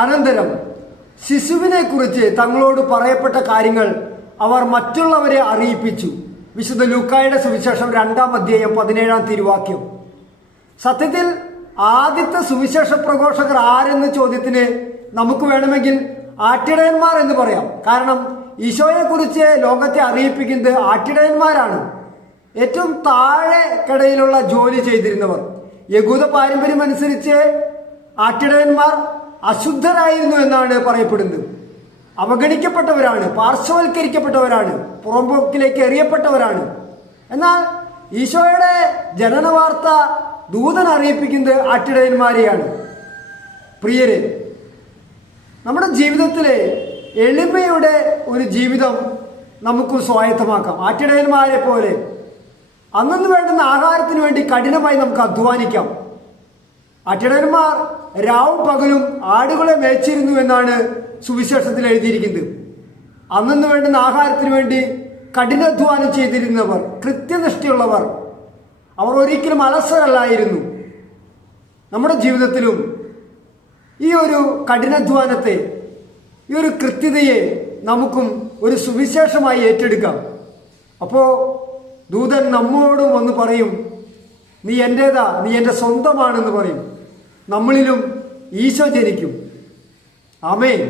അനന്തരം ശിശുവിനെ കുറിച്ച് തങ്ങളോട് പറയപ്പെട്ട കാര്യങ്ങൾ അവർ മറ്റുള്ളവരെ അറിയിപ്പിച്ചു. വിശുദ്ധ ലൂക്കായുടെ സുവിശേഷം 2-ാം അധ്യായം 17-ാം തിരുവാക്യം. സത്യത്തിൽ ആദ്യത്തെ സുവിശേഷ പ്രഘോഷകർ ആരെന്ന ചോദ്യത്തിന് നമുക്ക് വേണമെങ്കിൽ ആട്ടിടയന്മാർ എന്ന് പറയാം. കാരണം ഈശോയെ കുറിച്ച് ലോകത്തെ അറിയിപ്പിക്കുന്നത് ആട്ടിടയന്മാരാണ്. ഏറ്റവും താഴെ കടയിലുള്ള ജോലി ചെയ്തിരുന്നവർ. യഹൂദ പാരമ്പര്യം അനുസരിച്ച് ആട്ടിടയന്മാർ അശുദ്ധരായിരുന്നു എന്നാണ് പറയപ്പെടുന്നത്. അവഗണിക്കപ്പെട്ടവരാണ്, പാർശ്വവൽക്കരിക്കപ്പെട്ടവരാണ്, പുറമ്പോക്കിലേക്ക് എറിയപ്പെട്ടവരാണ്. എന്നാൽ ഈശോയുടെ ജനന വാർത്ത ദൂതൻ അറിയിപ്പിക്കുന്നത് ആട്ടിടയന്മാരെയാണ്. പ്രിയരെ, നമ്മുടെ ജീവിതത്തിലെ എളിമയുടെ ഒരു ജീവിതം നമുക്ക് സ്വായത്തമാക്കാം. ആട്ടിടയന്മാരെ പോലെ അന്നു വേണ്ടുന്ന ആഹാരത്തിന് വേണ്ടി കഠിനമായി നമുക്ക് അധ്വാനിക്കാം. ആട്ടിടയന്മാർ രാവും പകലും ആടുകളെ മേച്ചിരുന്നു എന്നാണ് സുവിശേഷത്തിൽ എഴുതിയിരിക്കുന്നത്. അന്നു വേണ്ടുന്ന ആഹാരത്തിന് വേണ്ടി കഠിനാധ്വാനം ചെയ്തിരുന്നവർ, കൃത്യനിഷ്ഠയുള്ളവർ, അവർ ഒരിക്കലും അലസരല്ലായിരുന്നു. നമ്മുടെ ജീവിതത്തിലും ഈ ഒരു കഠിനാധ്വാനത്തെ, ഈ ഒരു കൃത്യതയെ നമുക്കും ഒരു സുവിശേഷമായി ഏറ്റെടുക്കാം. അപ്പോൾ ദൂതൻ നമ്മോടും വന്ന് പറയും, നീ എൻ്റേതാ, നീ എൻ്റെ സ്വന്തമാണെന്ന് പറയും. നമ്മളിലും ഈശോ ജനിക്കും. ആമേൻ.